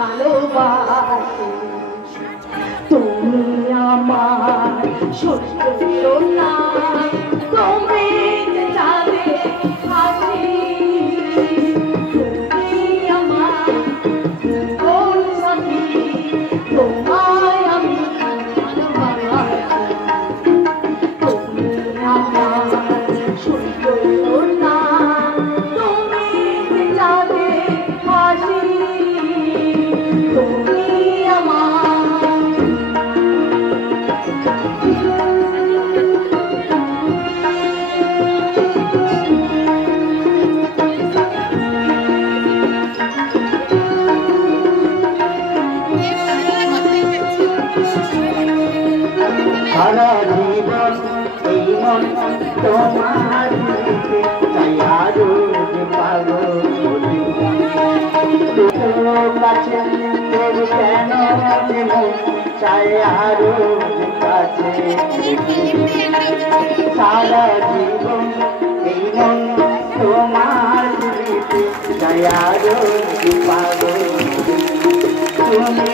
ভালোবাসি তুমি আমার সত্য সোনা তুমি যে যাবে হাসি তুমি আমার জীবন সাথী তোমায় আমি ভালোবাসি তুমি আমার সত্য সোনা তুমি যে যাবে হাসি তুমি সারা জীবন এই মন তোমার তাই আরো পাগল কাছে কেন চাই আরো কাছে সারা জীবন এই মন তোমার চাই আরো পাগল তুমি